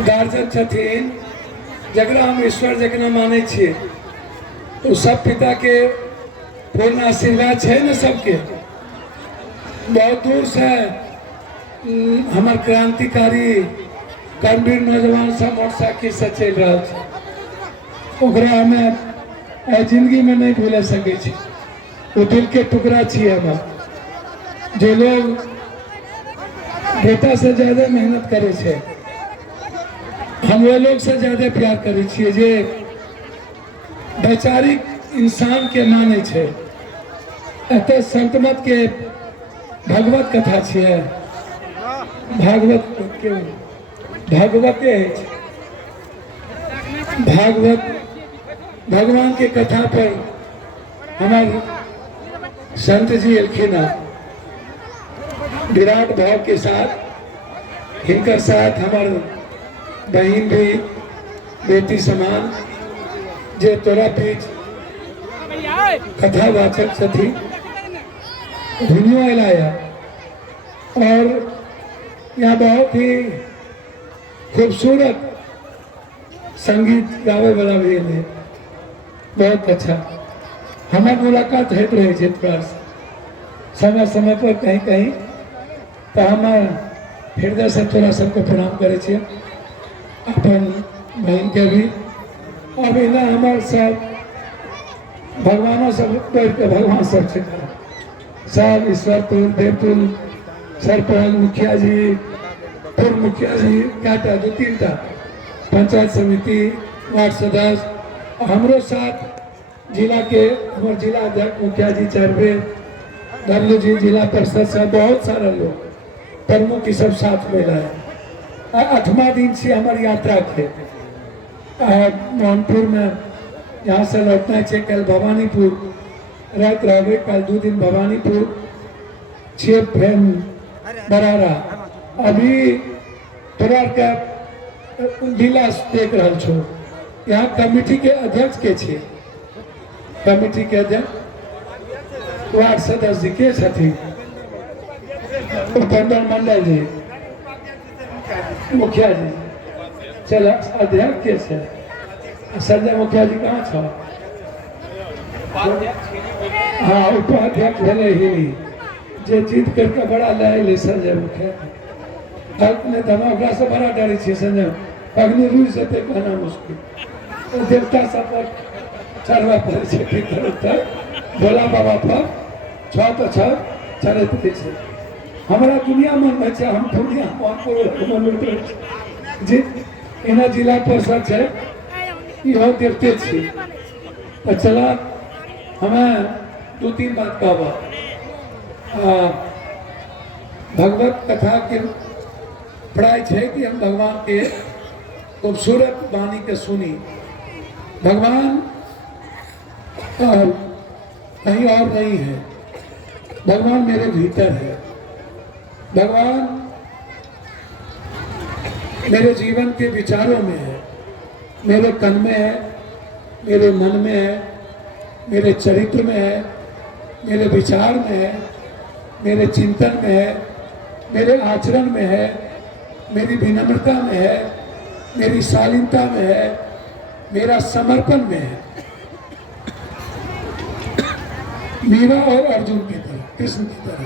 Guardian छथिन जकरा हम ईश्वर जकरा मानै छियै, तो सब पिता के पूर्ण आशीर्वाद है न सबके। बहुत दूर से हमार क्रांतिकारी कर्मवीर नौजवान सब मोटरसाइकिल से चल रहा है, ओकरा हमें जिंदगी में नहीं भूल सके छी। वो दिल के टुकड़ा छिए हमार। जो लोग बेटा से ज्यादा मेहनत करे छे, हम वो लोग से ज्यादा प्यार करे छिए जे वैचारिक इंसान के माने छे। एते संतमत के भागवत कथा छिए, भागवत के भागवते भागवत भगवान के कथा पर हमारे संत जी एलखिन विराट भाव के साथ। इनका साथ हमार बहन भी बेटी समान जे तोरा बीच कथावाचक सथी धुनिया लाया। और यहाँ बहुत ही खूबसूरत संगीत गावे वाला भी है, बहुत अच्छा। हमार मुलाकात होते रहे समय समय पर कहीं कहीं, तो हमार हृदय से थोड़ा सबको प्रणाम करे छे, अपन बहन के भी। अभी ना हमारे साथ भगवानों सब बैठ के भगवान सब छे, सब ईश्वर तुल देवतुल सरपंच मुखिया जी पूर्व मुखिया जी क्या दो तीन टा पंचायत समिति वार्ड सदस्य, हमरो साथ जिला के हमारे जिला अध्यक्ष मुखिया जी चरबे डब्ल्यू जी जिला परिषद से बहुत सारे लोग प्रमुख की सब साथ में लाए। 8वां दिन से हमारी यात्रा थे मोहनपुर में। यहाँ से लौटना चाहिए कल भवानीपुर रात रहे, कल 2 दिन भवानीपुर 6 फैन बरारा। अभी तोरा के जिला देख रहा छो, यहाँ कमेटी के अध्यक्ष के छे, कमेटी के अध्यक्ष वार्ड सदस्य जी के छथिन, उपेंद्र मंडल जी मुखिया जी चल अध्यक्ष के छे। संजय मुखिया जी कहाँ छो? हाँ उपाध्यक्ष भेले ही जे जीत करके बड़ा लाए संजय मुखिया ने। तो हम ओकरा से बड़ा डरे छे संजय, अग्नि रूज जेते कहना मुश्किल। तो देवता सब पर चढ़वा पड़े छे की तरह भोला बाबा पर छ तो छ चढ़त छे। हमारा दुनिया मन में छे, हम दुनिया मन जी इना जिला परिषद छे, इहो देवते छी। तो चला हमें 2-3 बात कहबा। भगवत कथा के पढ़ाई है कि हम भगवान के खूबसूरत वाणी के सुनी। भगवान कहीं और नहीं है, भगवान मेरे भीतर है। भगवान मेरे जीवन के विचारों में है, मेरे तन में है, मेरे मन में है, मेरे चरित्र में है, मेरे विचार में है, मेरे चिंतन में है, मेरे आचरण में है, मेरी विनम्रता में है, मेरी शालीनता में है, मेरा समर्पण में है। मीरा और अर्जुन की तरह, कृष्ण की तरह,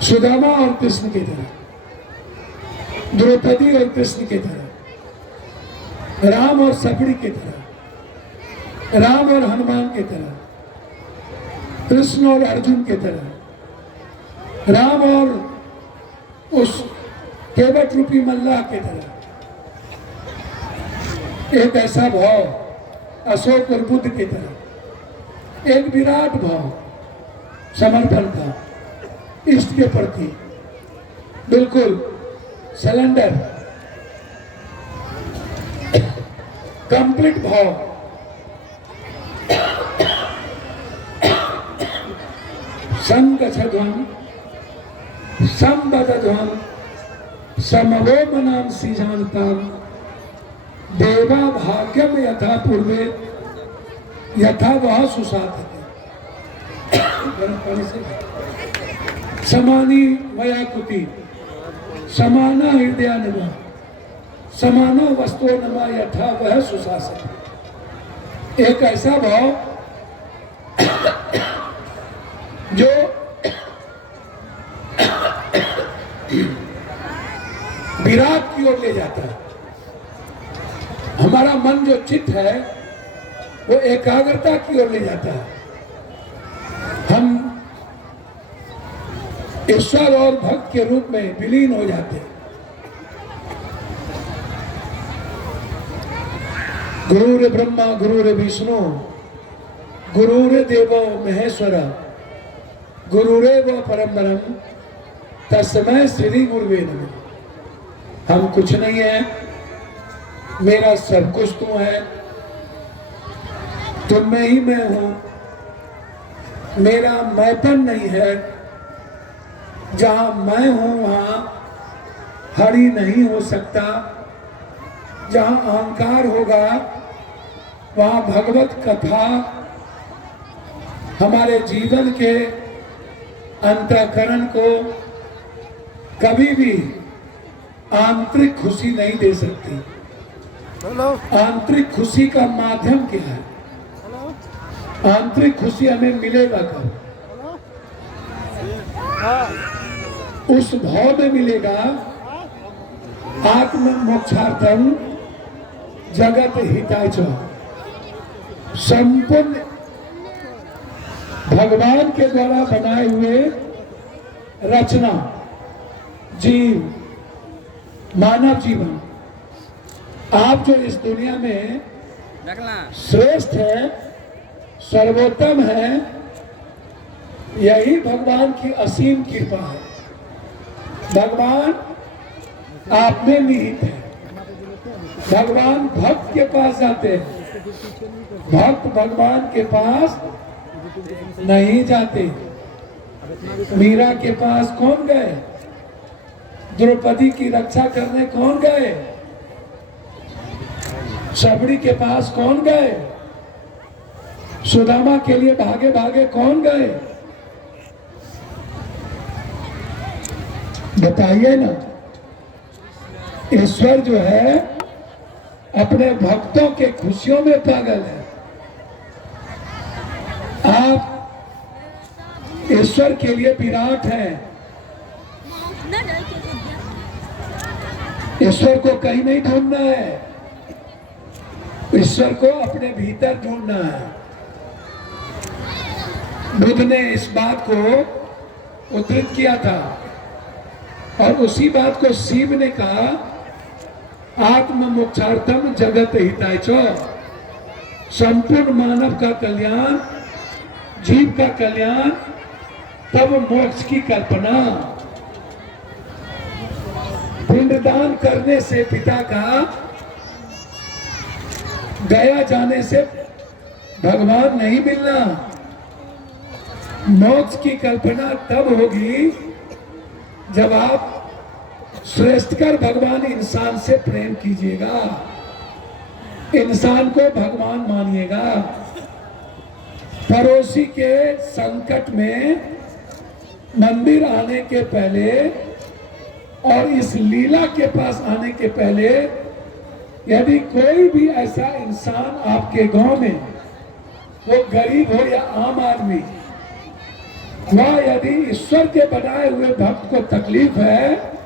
सुदामा और कृष्ण की तरह, द्रौपदी और कृष्ण की तरह, राम और सकड़ी की तरह, राम और हनुमान की तरह, कृष्ण और अर्जुन की तरह, राम और उस केवट रूपी मल्लाह की तरह। एक ऐसा भाव अशोक और बुद्ध की तरह, एक विराट भाव समर्पण का इष्ट के प्रति, बिल्कुल सिलेंडर कंप्लीट भाव। संगच्छध्वं संबद्धध्वं समवोमनां सीजानतां देवा भाग्यम यथा पूर्वे यथा वह सुसाधते। समानी मया कुति समाना हृदयानिवा समानो वस्तु नमा यथा वह सुशासन। एक ऐसा भाव जो विराट की ओर ले जाता है। हमारा मन जो चित्त है वो एकाग्रता की ओर ले जाता है। हम ईश्वर और भक्त के रूप में विलीन हो जाते हैं। गुरुर ब्रह्मा गुरुर विष्णु गुरुर देवो महेश्वर गुरुरेव परम ब्रह्म तस्मै श्री गुरुवे नमः। हम कुछ नहीं है, मेरा सब कुछ तू है, तुम में ही मैं हूं। मेरा मैपन नहीं है, जहां मैं हूं वहां हरि नहीं हो सकता। जहां अहंकार होगा वहां भगवत कथा हमारे जीवन के अंतःकरण को कभी भी आंतरिक खुशी नहीं दे सकती। आंतरिक खुशी का माध्यम क्या है? आंतरिक खुशी हमें मिलेगा कब? उस भाव में मिलेगा आत्म मोक्षार्थम जगत हिताय च। संपूर्ण भगवान के द्वारा बनाए हुए रचना जीव मानव जीवन, आप जो इस दुनिया में श्रेष्ठ है, सर्वोत्तम है, यही भगवान की असीम कृपा है। भगवान आप में निहित है। भगवान भक्त के पास जाते हैं, भक्त भगवान के पास नहीं जाते। मीरा के पास कौन गए? द्रौपदी की रक्षा करने कौन गए? शबरी के पास कौन गए? सुदामा के लिए भागे भागे कौन गए? बताइए ना। ईश्वर जो है अपने भक्तों के खुशियों में पागल है। आप ईश्वर के लिए विराट हैं। ईश्वर को कहीं नहीं ढूंढना है, ईश्वर को अपने भीतर ढूंढना है। बुद्ध ने इस बात को उद्धृत किया था और उसी बात को शिव ने कहा, आत्म मोक्षार्थम जगत हिताय च। संपूर्ण मानव का कल्याण, जीव का कल्याण, तब मोक्ष की कल्पना। पिंडदान करने से पिता का गया जाने से भगवान नहीं मिलना। मोक्ष की कल्पना तब होगी जब आप श्रेष्ठकर भगवान इंसान से प्रेम कीजिएगा, इंसान को भगवान मानिएगा। पड़ोसी के संकट में मंदिर आने के पहले और इस लीला के पास आने के पहले यदि कोई भी ऐसा इंसान आपके गांव में, वो गरीब हो या आम आदमी, वह यदि ईश्वर के बनाए हुए भक्त को तकलीफ है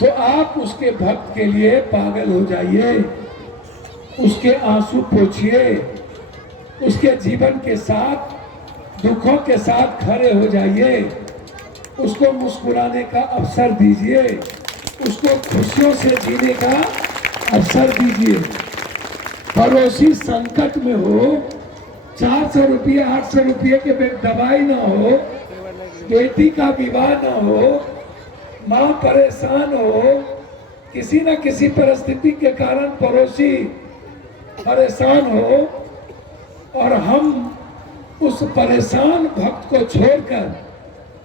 तो आप उसके भक्त के लिए पागल हो जाइए, उसके आंसू पोंछिए, उसके जीवन के साथ दुखों के साथ खड़े हो जाइए, उसको मुस्कुराने का अवसर दीजिए, उसको खुशियों से जीने का अवसर दीजिए। पड़ोसी संकट में हो, 400 रुपये 800 रुपये के दवाई ना हो, बेटी का विवाह ना हो, माँ परेशान हो, किसी न किसी परिस्थिति के कारण पड़ोसी परेशान हो, और हम उस परेशान भक्त को छोड़कर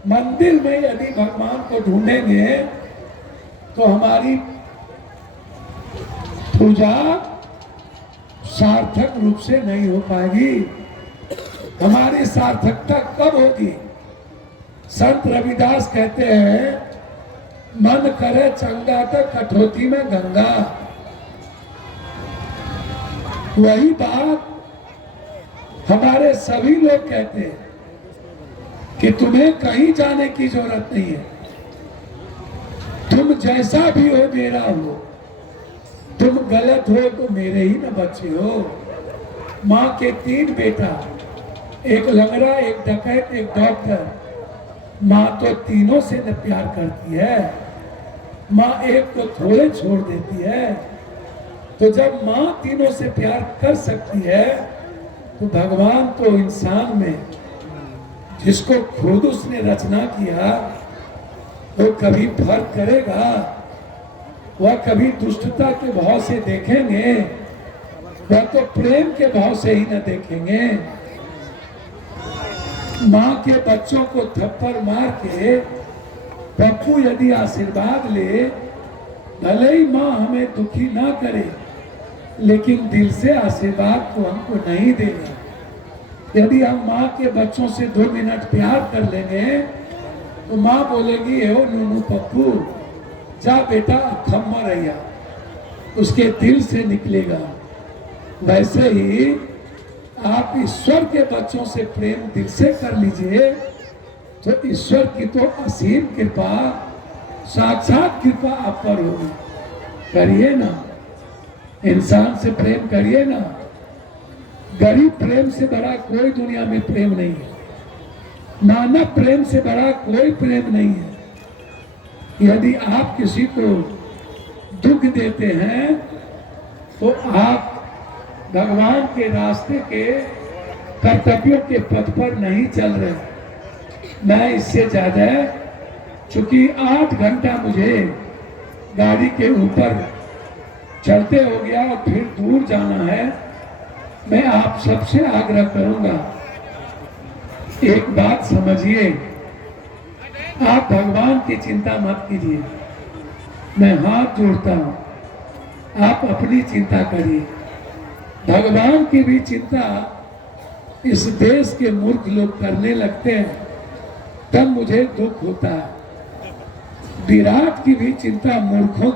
मंदिर में यदि भगवान को ढूंढेंगे तो हमारी पूजा सार्थक रूप से नहीं हो पाएगी। हमारी सार्थकता कब होगी? संत रविदास कहते हैं, मन करे चंगा तो कठौती में गंगा। वही बात हमारे सभी लोग कहते हैं कि तुम्हें कहीं जाने की जरूरत नहीं है, तुम जैसा भी हो मेरा हो, तुम गलत हो तो मेरे ही न बच्चे हो। माँ के 3 बेटा, एक लंगड़ा, एक डकैत, एक डॉक्टर। माँ तो तीनों से न प्यार करती है, माँ एक को थोड़े छोड़ देती है। तो जब माँ तीनों से प्यार कर सकती है तो भगवान तो इंसान में जिसको खुद उसने रचना किया वो कभी फर्क करेगा? वह कभी दुष्टता के भाव से देखेंगे? वह तो प्रेम के भाव से ही न देखेंगे। माँ के बच्चों को थप्पड़ मार के पप्पू यदि आशीर्वाद ले, भले ही माँ हमें दुखी ना करे, लेकिन दिल से आशीर्वाद तो हमको नहीं देगा। यदि हम माँ के बच्चों से 2 मिनट प्यार कर लेंगे तो माँ बोलेगी, हे ओ नूनू पप्पू, जा बेटा खम्मा रैया, उसके दिल से निकलेगा। वैसे ही आप ईश्वर के बच्चों से प्रेम दिल से कर लीजिए तो ईश्वर की तो असीम कृपा, साक्षात कृपा आप पर होगी। करिए ना, इंसान से प्रेम करिए ना। गरीब प्रेम से बड़ा कोई दुनिया में प्रेम नहीं है, मानव प्रेम से बड़ा कोई प्रेम नहीं है। यदि आप किसी को दुख देते हैं तो आप भगवान के रास्ते के कर्तव्यों के पथ पर नहीं चल रहे। मैं इससे ज्यादा, चूंकि 8 घंटा मुझे गाड़ी के ऊपर चलते हो गया और फिर दूर जाना है, मैं आप सबसे आग्रह करूंगा, एक बात समझिए, आप भगवान की चिंता मत कीजिए। मैं हाथ जोड़ता हूं, आप अपनी चिंता करिए। भगवान की भी चिंता इस देश के मूर्ख लोग करने लगते हैं, तब मुझे दुख होता है। विराट की भी चिंता मूर्खों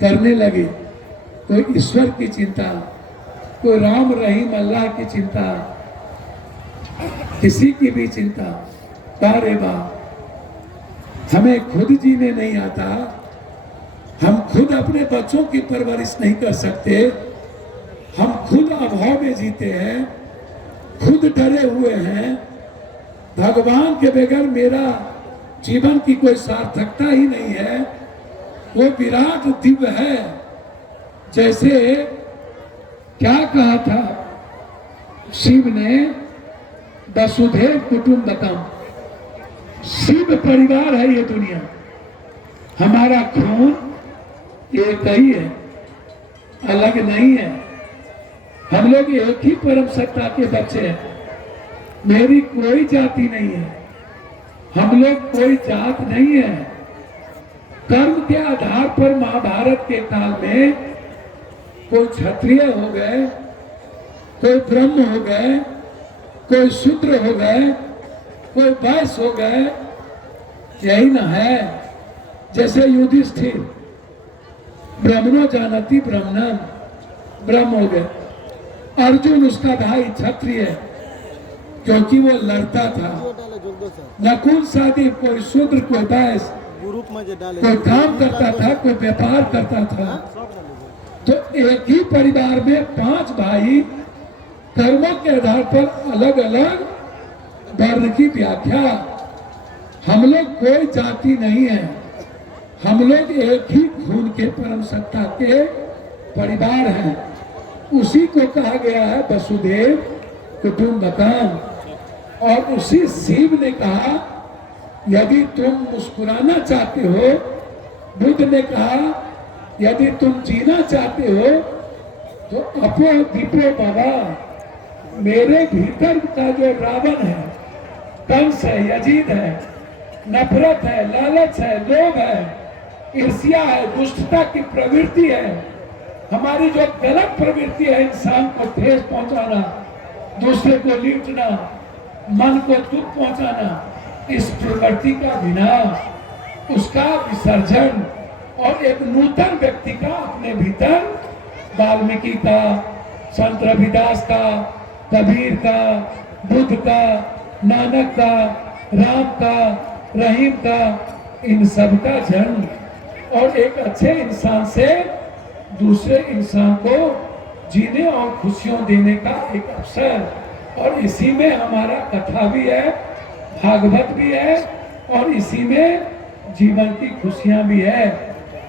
करने लगे, कोई ईश्वर की चिंता, कोई राम रहीम अल्लाह की चिंता, किसी की भी चिंता। बारे बाप, हमें खुद जीने नहीं आता, हम खुद अपने बच्चों की परवरिश नहीं कर सकते, हम खुद अभाव में जीते हैं, खुद डरे हुए हैं। भगवान के बगैर मेरा जीवन की कोई सार्थकता ही नहीं है। वो विराट दिव्य है। जैसे क्या कहा था शिव ने, वसुधैव कुटुंबकम, शिव परिवार है ये दुनिया, हमारा खून एक ही है, अलग नहीं है। हम लोग एक ही परम सत्ता के बच्चे हैं। मेरी कोई जाति नहीं है, हम लोग कोई जात नहीं है। कर्म के आधार पर महाभारत के काल में कोई क्षत्रिय हो गए, कोई ब्रह्म हो गए, कोई शूद्र हो गए, कोई वैश्य हो गए, यही ना है। जैसे युधिष्ठिर, ब्राह्मणों जानती ब्राह्मणम, ब्रह्म हो गए। अर्जुन उसका भाई क्षत्रिय, क्योंकि वो लड़ता था। नकुल सादी, कोई शूद्र, कोई वैश्य, कोई काम करता था, कोई व्यापार करता था। तो एक ही परिवार में 5 भाई कर्मों के आधार पर अलग अलग वर्ण की व्याख्या। हम लोग कोई जाति नहीं है, हम लोग एक ही खून के परम सत्ता के परिवार हैं। उसी को कहा गया है वसुधैव कुटुंबकम। और उसी शिव ने कहा, यदि तुम मुस्कुराना चाहते हो, बुद्ध ने कहा, यदि तुम जीना चाहते हो तो अपो दीपो बाबा, मेरे भीतर का जो रावण है, कंस है, यजीद है, नफरत है, लालच है, लोभ है, ईर्ष्या है, दुष्टता की प्रवृत्ति है, हमारी जो गलत प्रवृत्ति है, इंसान को ठेस पहुंचाना, दूसरे को लूटना, मन को दुख पहुंचाना, इस प्रवृत्ति का विनाश, उसका विसर्जन और एक नूतन व्यक्ति का अपने भीतर, वाल्मीकि का, संत रविदास का, कबीर का, बुद्ध का, नानक का, राम का, रहीम का, इन सब का जन्म और एक अच्छे इंसान से दूसरे इंसान को जीने और खुशियों देने का एक अवसर। और इसी में हमारा कथा भी है, भागवत भी है और इसी में जीवन की खुशियां भी है।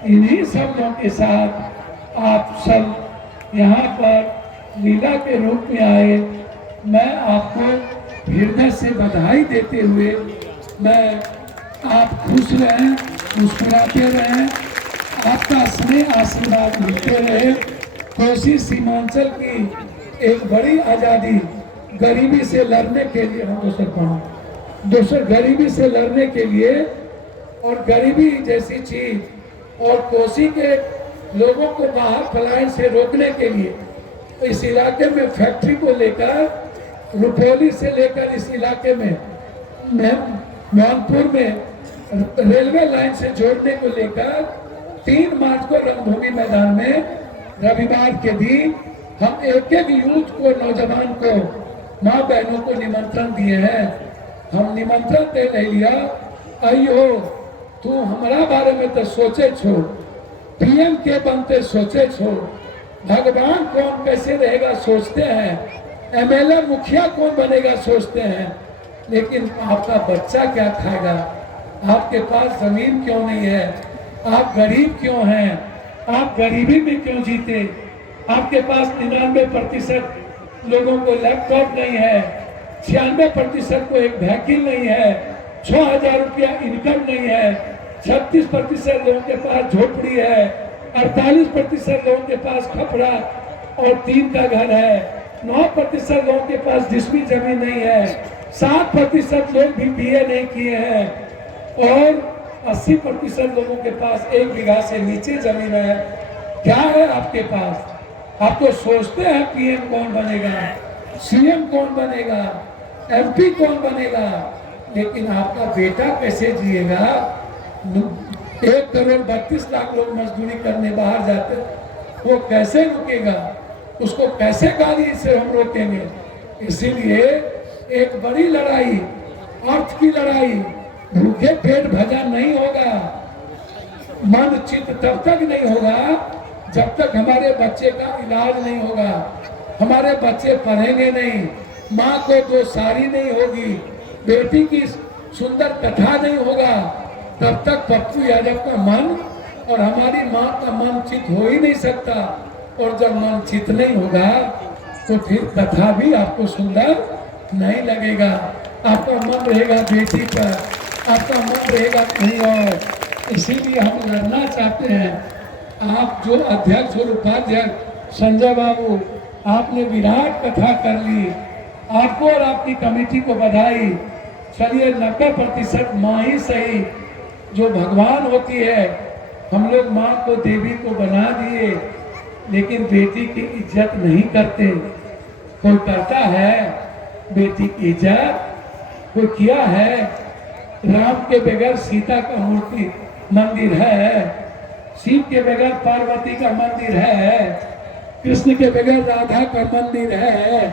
इन्हीं शब्दों के साथ आप सब यहाँ पर लीला के रूप में आए, मैं आपको हृदय से बधाई देते हुए, मैं आप खुश रहें, मुस्कुराते रहें, आपका स्नेह आशीर्वाद मिलते रहे। कोसी सीमांचल की एक बड़ी आज़ादी गरीबी से लड़ने के लिए, हम दोस्तों गरीबी से लड़ने के लिए और गरीबी जैसी चीज और कोसी के लोगों को बाहर पलायन से रोकने के लिए इस इलाके में फैक्ट्री को लेकर रुपौली से लेकर इस इलाके में मैनपुर में रेलवे लाइन से जोड़ने को लेकर 3 मार्च को रणभूमि मैदान में रविवार के दिन हम एक एक यूथ को, नौजवान को, माँ बहनों को निमंत्रण दिए हैं। हम निमंत्रण दे नहीं लिया, आइयो तू हमारा बारे में तो सोचे छो, पीएम के बनते सोचे छो, भगवान कौन कैसे रहेगा सोचते हैं, एमएलए मुखिया कौन बनेगा सोचते हैं, लेकिन आपका बच्चा क्या खाएगा, आपके पास जमीन क्यों नहीं है, आप गरीब क्यों हैं, आप गरीबी में क्यों जीते, आपके पास 99% लोगों को लैपटॉप नहीं है, 96% को एक व्हीकल नहीं है, 6000 रुपया इनकम नहीं है, 36% लोगों के पास झोपड़ी है, 48% लोगों के पास खपड़ा और 3 का घर है, 9% लोगों के पास जिस्मी जमीन नहीं है, 7% लोग भी बीए नहीं किए हैं और 80% लोगों के पास 1 बीघा से नीचे जमीन है। क्या है आपके पास? आप तो सोचते हैं पीएम कौन बनेगा, सीएम कौन बनेगा, एमपी कौन बनेगा, लेकिन आपका बेटा कैसे जिएगा? 1 करोड़ 32 लाख लोग मजदूरी करने बाहर जाते, वो कैसे रुकेगा? उसको कैसे गाड़ी से हम रोकेंगे? इसीलिए एक बड़ी लड़ाई, अर्थ की लड़ाई, भूखे पेट भजा नहीं होगा, मन चित्त तब तक नहीं होगा जब तक हमारे बच्चे का इलाज नहीं होगा, हमारे बच्चे पढ़ेंगे नहीं, माँ को 2 साड़ी नहीं होगी, बेटी की सुंदर कथा नहीं होगा, तब तक पप्पू यादव का मन और हमारी माँ का मन चित हो ही नहीं सकता। और जब मन चित नहीं होगा तो फिर कथा भी आपको सुंदर नहीं लगेगा। आपका मन रहेगा बेटी पर, आपका मन रहेगा कहीं और। इसीलिए हम लड़ना चाहते हैं। आप जो अध्यक्ष और उपाध्यक्ष संजय बाबू, आपने विराट कथा कर ली, आपको और आपकी कमेटी को बधाई। चलिए 90% माँ ही सही जो भगवान होती है, हम लोग माँ को देवी को बना दिए, लेकिन बेटी की इज्जत नहीं करते। कोई करता है बेटी की इज्जत? कोई किया है? राम के बगैर सीता का मूर्ति मंदिर है, शिव के बगैर पार्वती का मंदिर है, कृष्ण के बगैर राधा का मंदिर है,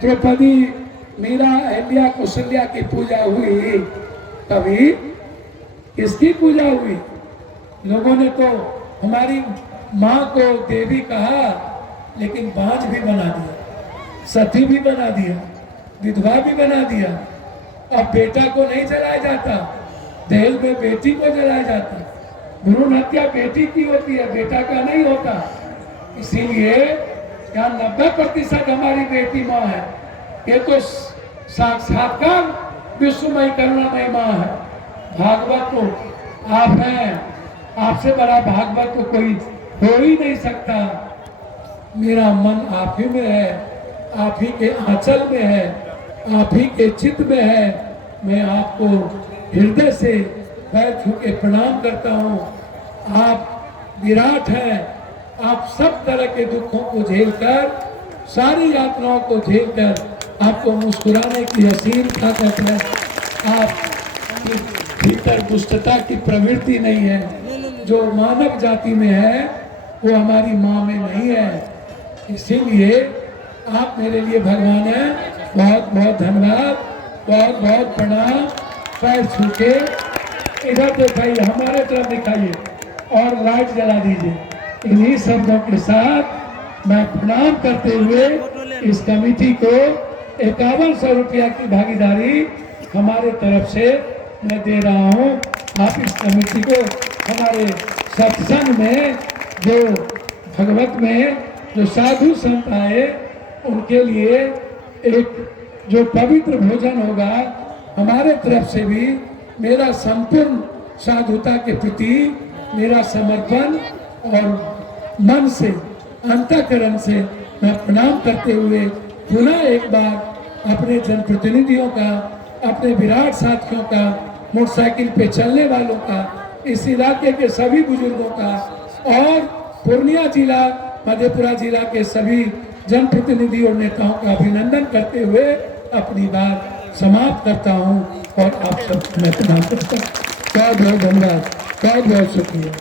द्रौपदी, मीरा, अहिल्या, कौशल्या की पूजा हुई, कभी किसकी पूजा हुई? लोगों ने तो हमारी माँ को देवी कहा, लेकिन बांझ भी बना दिया, सती भी बना दिया, विधवा भी बना दिया। अब बेटा को नहीं जलाया जाता, दहेज में बेटी को जलाया जाता। भ्रूण हत्या बेटी की होती है, बेटा का नहीं होता। इसीलिए क्या 90% हमारी बेटी माँ है। ये तो साक्षात्कार विश्वमय करुणामय माँ है। भागवत तो आप हैं, आपसे बड़ा भागवत तो कोई हो ही नहीं सकता। मेरा मन आप ही में है, आप ही के आंचल में है, आप ही के चित्त में है। मैं आपको हृदय से पैर छू के प्रणाम करता हूँ। आप विराट हैं, आप सब तरह के दुखों को झेलकर, सारी यातनाओं को झेलकर आपको मुस्कुराने की असीम ताकत है। आप भीतर दुष्टता की प्रवृत्ति नहीं है, जो मानव जाति में है वो हमारी माँ में नहीं है। इसीलिए आप मेरे लिए भगवान हैं। बहुत बहुत धन्यवाद, बहुत बहुत प्रणाम। पैर छू के इधर दिखाइए, हमारे तरफ दिखाइए और लाइट जला दीजिए। इन्हीं शब्दों के साथ मैं प्रणाम करते हुए इस कमेटी को 5100 रुपया की भागीदारी हमारे तरफ से मैं दे रहा हूँ। आप इस कमेटी को हमारे सत्संग में जो भगवत में जो साधु संत आए उनके लिए एक जो पवित्र भोजन होगा, हमारे तरफ से भी मेरा संपूर्ण साधुता के प्रति मेरा समर्पण और मन से अंतःकरण से मैं प्रणाम करते हुए पुनः एक बार अपने जनप्रतिनिधियों का, अपने विराट साथियों का, मोटरसाइकिल पे चलने वालों का, इस इलाके के सभी बुजुर्गों का और पूर्णिया जिला, मधेपुरा जिला के सभी जनप्रतिनिधि और नेताओं का अभिनंदन करते हुए अपनी बात समाप्त करता हूं और आप सब मैं प्रणाम करता हूँ। बहुत बहुत धन्यवाद, बहुत बहुत शुक्रिया।